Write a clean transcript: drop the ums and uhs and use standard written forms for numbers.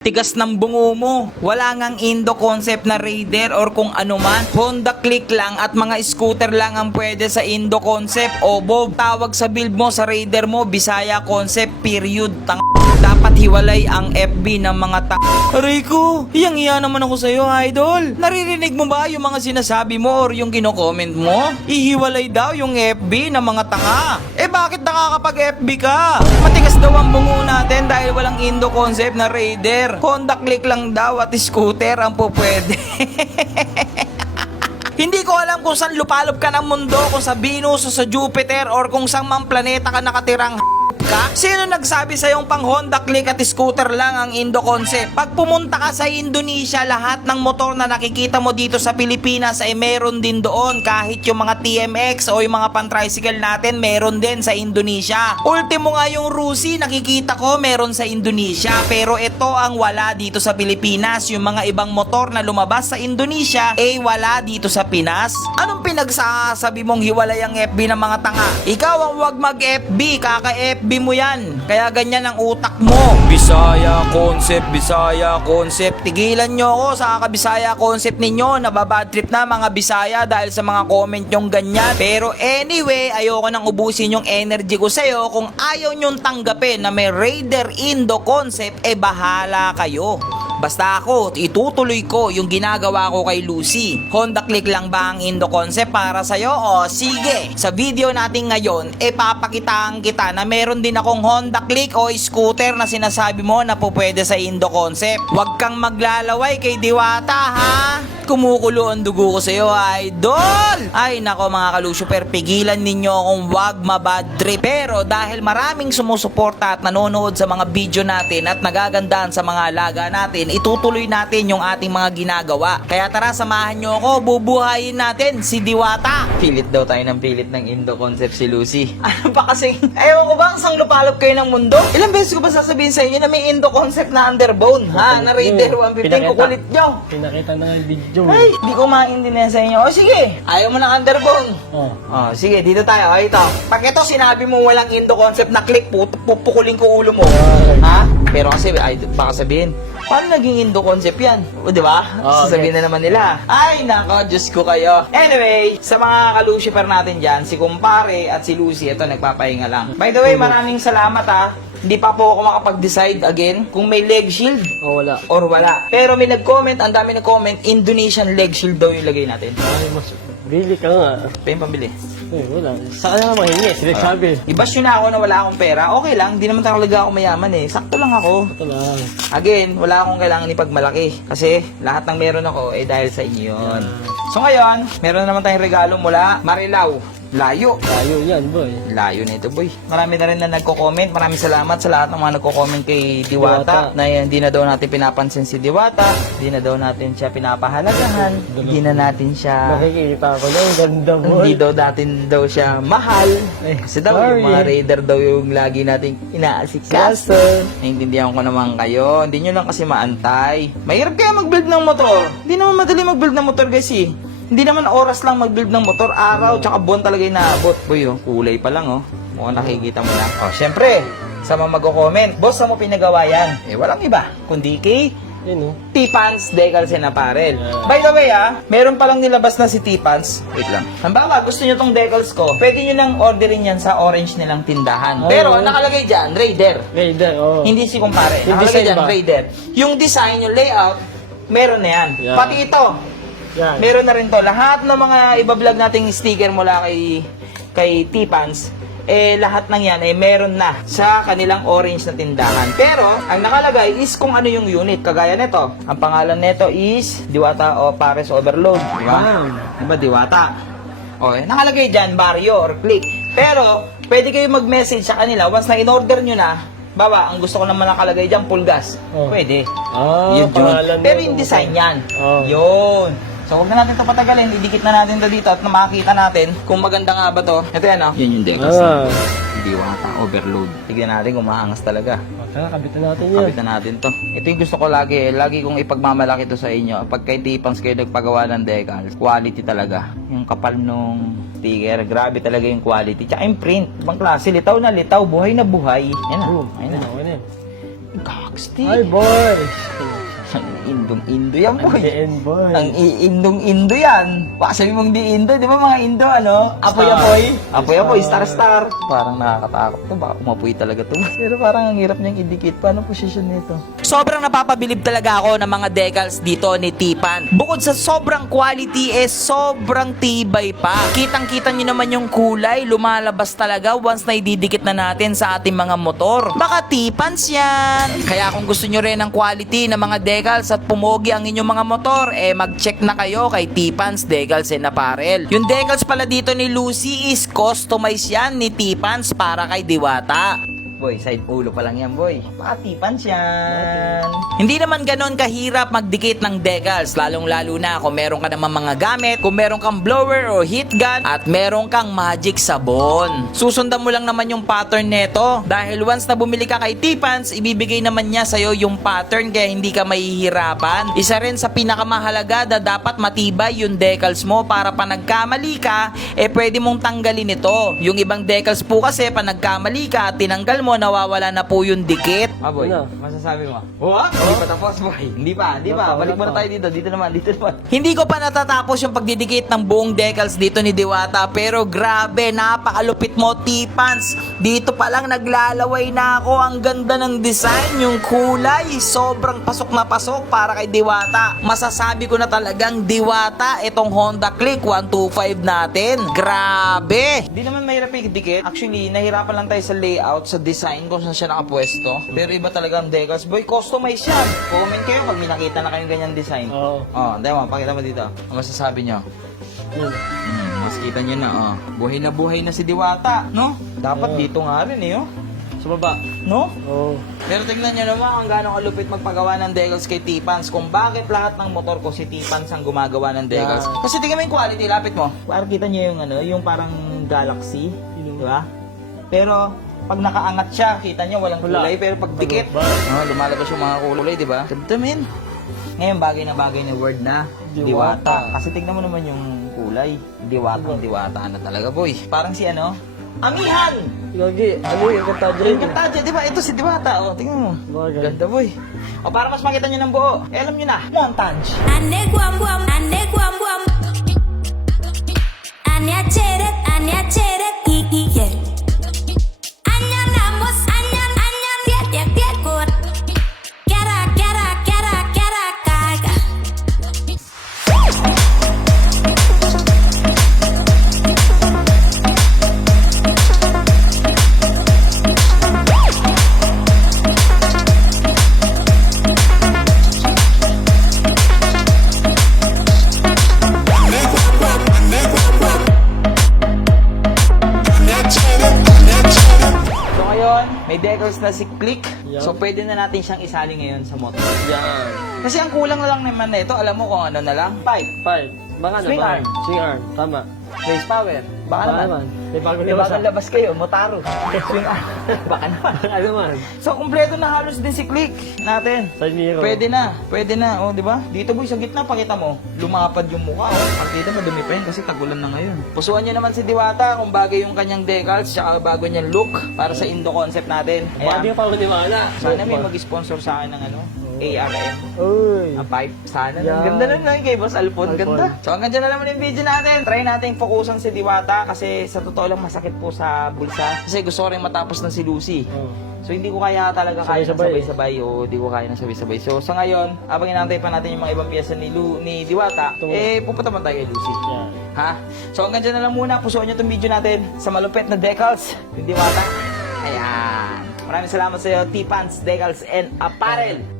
Tigas ng bungo mo. Wala ngang Indo concept na Raider or kung ano man. Honda Click lang at mga scooter lang ang pwede sa Indo concept. O Bob, tawag sa build mo sa Raider mo, Bisaya concept, period. Dapat hiwalay ang FB ng mga Aray ko, iyang-iya naman ako sa'yo, idol. Naririnig mo ba yung mga sinasabi mo or yung kino-comment mo? Ihiwalay daw yung FB ng mga tanga. Eh bakit nakakapag-FB ka? Matigas daw ang bungo natin dahil walang Indo concept na Raider. Honda Click lang daw at scooter ang pupwede. Hindi ko alam kung saan lupalop ka ng mundo, kung sa Venus o sa Jupiter or kung saan mang planeta ka nakatirang ka? Sino nagsabi sa yung pang Honda Click at scooter lang ang Indo concept? Pag pumunta ka sa Indonesia, lahat ng motor na nakikita mo dito sa Pilipinas ay meron din doon. Kahit yung mga TMX o yung mga pan-tricycle natin, meron din sa Indonesia. Ultimo nga yung Rusi, nakikita ko meron sa Indonesia. Pero ito ang wala dito sa Pilipinas. Yung mga ibang motor na lumabas sa Indonesia, eh wala dito sa Pinas. Anong pinagsasabi mong hiwalay ang FB ng mga tanga? Ikaw ang wag mag-FB, kaka-FB mo yan. Kaya ganyan ang utak mo. Bisaya concept. Tigilan nyo ako sa kakabisaya concept ninyo. Nababad trip na mga Bisaya dahil sa mga comment nyong ganyan. Pero anyway, ayoko nang ubusin yung energy ko sa'yo. Kung ayaw nyong tanggapin na may Raider Indo concept, eh bahala kayo. Basta ako, itutuloy ko yung ginagawa ko kay Lucy. Honda Click lang ba ang Indo concept para sa'yo? O sige, sa video natin ngayon, papakitaan kita na meron din akong Honda Click o scooter na sinasabi mo na pupwede sa Indo concept. Huwag kang maglalaway kay Diwata, ha? Kumukulo ang dugo ko sa'yo, idol! Ay nako mga kalusyuper, pigilan ninyo akong wag mabad trip. Pero dahil maraming sumusuporta at nanonood sa mga video natin at nagagandahan sa mga alaga natin, itutuloy natin yung ating mga ginagawa. Kaya tara, samahan nyo ako, bubuhayin natin si Diwata. Pilit daw tayo ng pilit ng Indo concept si Lucy. Ano ba kasi? Ewan ko ba, sang lupalop kayo ng mundo? Ilang beses ko ba sasabihin sa inyo na may Indo concept na underbone? Ha? Na Raider 115, kukulit nyo. Pinakita na yung video. Ay, di ko maintindihan sa inyo. O sige, ayaw mo ng underbone. Oh, sige, dito tayo. O ito. Pag ito sinabi mo walang Indo concept na click, pupukulin ko ulo mo. Ha? Pero kasi, ay, baka sabihin, paano naging Indo concept yan? O, di ba? Sasabihin na naman nila. Ay, nako, Diyos ko kayo. Anyway, sa mga kalucifer natin dyan, si Kumpare at si Lucy, ito, nagpapahinga lang. By the way, maraming salamat ha. Hindi pa po ako makapag-decide again kung may leg shield Wala. or wala. Pero may nag-comment, ang dami nag-comment, Indonesian leg shield daw yung lagay natin. Ay, mas bili ka nga. Pa yung pambili. Ay, wala. Sa kanya naman hingi. Sinasabi. I-bash nyo na ako na wala akong pera. Okay lang, hindi naman talaga ako mayaman eh. Sakto lang ako. Ito lang. Again, wala akong kailangan ipagmalaki. Kasi lahat ng meron ako eh dahil sa inyo yun. So ngayon, meron naman tayong regalo mula Marilao. Layo. Tayo yan, boy. Layo na ito, boy. Marami na rin na nagko-comment. Maraming salamat sa lahat ng mga nagko-comment kay Diwata. Na hindi na daw natin pinapansin si Diwata. Hindi na daw natin siya pinapahalagahan. Hindi na natin siya... Nakikita ko na yung ganda, boy. Hindi daw natin daw siya mahal. Kasi daw yung mga Raider daw yung lagi nating inaasikaso. Naiintindihan ko naman kayo. Hindi nyo lang kasi maantay. Mahirap kaya mag-build ng motor. Hindi naman madali mag-build ng motor guys eh. Hindi naman oras lang mag-build ng motor, araw, tsaka buwan talaga yung naabot. Boy, oh, kulay pa lang, oh. Mukhang nakikita mo na. Oh, syempre, sa mga mag-comment, boss, saan mo pinagawa yan? Eh, walang iba, kundi kay Yun, oh. T-Pants Decals and Apparel. By the way, meron palang nilabas na si T-Pants. Wait lang. Halimbawa, gusto nyo tong decals ko, pwede nyo nang orderin yan sa orange nilang tindahan. Pero, nakalagay dyan, Raider. Raider, oh. Hindi si Kumpare. Yung Nakalagay design dyan, ba? Raider. Yung design, yung layout, meron na yan. Yeah. Pati ito, Yan. meron na rin to. Lahat ng mga ibablog nating sticker mula kay T-Pants, lahat ng yan meron na sa kanilang orange na tindahan. Pero, ang nakalagay is kung ano yung unit. Kagaya nito. Ang pangalan nito is Diwata o Pares Overload. Diba? Diba Diwata? O, nakalagay dyan, Barrio or Click. Pero, pwede kayo mag-message sa kanila once na in-order nyo na. Baba, ang gusto ko naman nakalagay dyan, full gas. Pwede. Yun. Pero yung design yan. Yun. So, huwag na natin ito patagalin. Idikit na natin ito dito at makakita natin kung maganda nga ba to. Ito yan, oh. Yan yung decals. Diwata Overload. Tignan natin kung maangas talaga. Kabitan natin yan. Kapitan natin to. Ito yung gusto ko lagi. Lagi kong ipagmamalaki to sa inyo. Pag kay T-Pants kayo nagpagawa ng decals, quality talaga. Yung kapal nung sticker, grabe talaga yung quality. Tsaka yung print. Ibang klase. Litaw na litaw. Buhay na buhay. Yan na. Ayun na. Ayun. Kaks. 60. Ay, boy! Ang indong-indo yan, boy. DN, boy. Ang iindong-indo yan. Baka sabi mong di Indo, di ba mga Indo, ano? Apoy-apoy. Apoy-apoy, star-star. Parang nakakatakot to. Baka umapoy talaga to. Pero parang ang hirap niyang idikit. Paano posisyon nito? Sobrang napapabilib talaga ako ng mga decals dito ni Tipan. Bukod sa sobrang quality, sobrang tibay pa. Kitang-kita niyo naman yung kulay. Lumalabas talaga once na ididikit na natin sa ating mga motor. Baka Tipans yan. Kaya kung gusto niyo rin ng quality ng mga decals at pumogi ang inyong mga motor, mag-check na kayo kay Tipans Decals and Apparel. Yung decals pala dito ni Lucy is customized yan ni Tipans para kay Diwata. Boy, side ulo pa lang yan, boy. Baka Tipans yan. Hindi naman ganon kahirap magdikit ng decals, lalong-lalo na kung meron ka naman mga gamit, kung meron kang blower o heat gun, at meron kang magic sabon. Susundan mo lang naman yung pattern neto, dahil once na bumili ka kay Tipans, ibibigay naman niya sa'yo yung pattern kaya hindi ka mahihirapan. Isa rin sa pinakamahalaga na dapat matibay yung decals mo para pa nagkamali ka, pwede mong tanggalin ito. Yung ibang decals po kasi pa nagkamali ka at tinanggal mo, nawawala na po yung dikit. Boy, Ano? masasabi mo? Hindi pa tapos, boy. Hindi pa. Balik muna tayo dito. Dito naman. Hindi ko pa natatapos yung pagdidikit ng buong decals dito ni Diwata. Pero grabe, napakalupit mo, Tipans. Dito pa lang naglalaway na ako. Ang ganda ng design, yung kulay. Sobrang pasok na pasok para kay Diwata. Masasabi ko na talagang Diwata itong Honda Click 125 natin. Grabe. Hindi naman mahirap i-dikit. Actually, nahirapan lang tayo sa layout, sa design kung saan siya nakapwesto. Pero iba talaga ang decals. Boy, customize yan. Comment kayo pag may nakita na kayong ganyan design. Oo. Hindi mo, pakita mo dito. Ang masasabi nyo? Yun. Mas kita nyo na, buhay na si Diwata, no? Dapat dito nga rin, Sa baba. no? Oo. Pero tingnan nyo naman kung gaano kalupit magpagawa ng decals kay Tipans. Kung bakit lahat ng motor ko si Tipans ang gumagawa ng decals. Yeah. Kasi tingnan mo yung quality, lapit mo. Parang kita nyo yung yung parang Galaxy, di ba? Pero pag nakaangat siya, kita nyo walang Wala. kulay. Pero pag dikit, lumalabas yung mga kulay, di ba? Ganda, men. Ngayon, bagay na word na Diwata. Kasi tignan mo naman yung kulay. Diwata na talaga, boy. Parang si Amihan! Gagi, ano yung kantadyo Yung kanta dyan, di ba? Ito si Diwata. Tingnan mo. Bagay. Ganda, boy. Para mas makita nyo ng buo, alam nyo na, montage. Ane guam guam, ane guam guam. Ane aceret, yeah. Anya namos, anya tiet kur. Kera kaga. So ngayon, may decals na si Click. Yeah. So pwede na natin siyang isali ngayon sa motor. Yan. Kasi ang kulang na lang naman na ito, alam mo kung ano na lang? Pipe. 5. Baka Swing naman. arm. Swing arm. Tama. Face power. Baka naman. May bagong May labas. bagang labas kayo, Motaro. Swing arm. Baka naman. Ano man? So kumpleto na halos din si Click natin. Side mirror. Pwede na. Di ba? Dito boy, sa gitna, pakita mo. Lumapad yung mukha, Pakita mo, dumi pa yun kasi tagulan na ngayon. Pusuan nyo naman si Diwata kung bagay yung kanyang decals, tsaka bago niyang look para sa Indo concept natin. Pwede Ayan. pa maniwala. Sana may mag-sponsor sa akin ng ARM. Uy. A pipe. Sana. Yeah. Ang ganda nun lang kay Boss Alpon. Alpon. Ganda. So hanggang dyan na naman yung video natin. Try natin fokusan si Diwata kasi sa totoo lang masakit po sa bulsa. Kasi gusto ko rin matapos ng si Lucy. Oh. So hindi ko kaya talaga kaya ng Sabay-sabay. sabay-sabay o hindi ko kaya ng sabay-sabay. So sa ngayon, habang inantay pa natin yung mga ibang piyesa ni Diwata, pupunta man tayo kay Lucy. Yan. Ha? So hanggang dyan na lang muna. Pusuan nyo itong video natin sa malupit na decals ni Diwata. Ayan. Maraming salamat sa iyo, Tipans, Decals and Apparel.